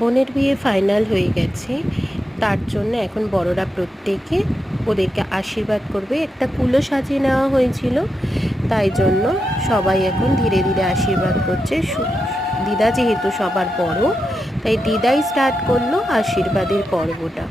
বোনের বিয়ে ফাইনাল হয়ে গেছে, তার জন্য এখন বড়রা প্রত্যেকে ওদেরকে আশীর্বাদ করবে। একটা কুলো সাজিয়ে নেওয়া হয়েছিল, তাই জন্য সবাই এখন ধীরে ধীরে আশীর্বাদ করছে। দিদা যেহেতু সবার বড়, তাই দিদাই স্টার্ট করলো আশীর্বাদের পর্বটা।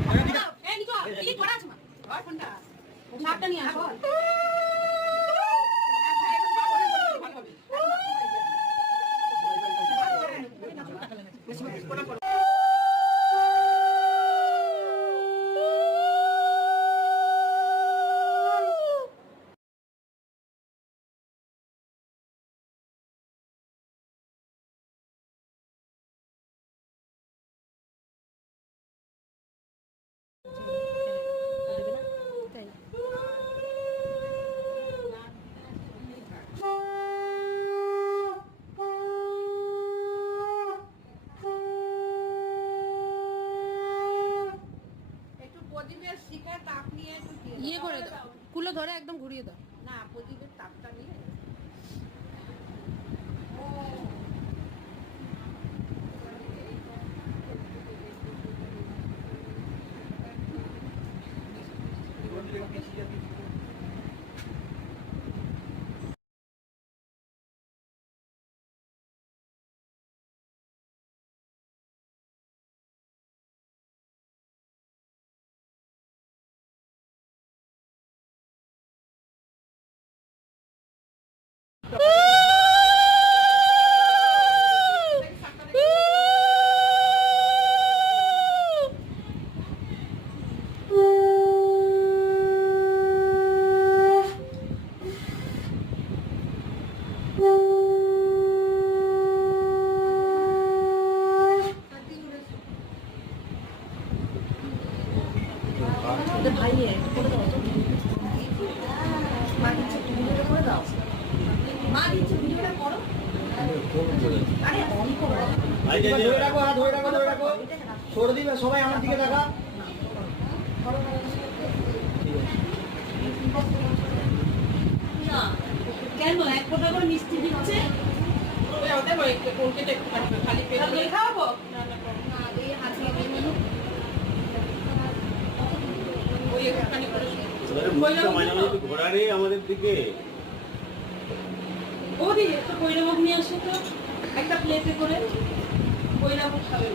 ইয়ে করে দাও, কুলো ধরে একদম ঘুরিয়ে দাও না, প্রদীপের তাপটা নিয়ে। ভাই নিয়ে করে দাও, মা দিচ্ছে একটু ভিডিওটা করে দাও, মা দিচ্ছে ভিডিওটা করো। আরে অন করো, ধরে রাখো, ধরে রাখো, ধরে রাখো, ছোড় দিবে সবাই আমার দিকে দেখা। না কেন এক ফোঁটা করে মিষ্টি দিচ্ছে, ওই ওটা ওই কোলকেটে খালি পেটে খাওয়াবো না না না, এই হাসি দিয়ে ওই একটুখানি করে ঘোরারে আমাদের দিকে। ও দিদি একটা কইরামুখ নিয়ে আসো তো, একটা প্লেটে করে কইরামুখ খাবে।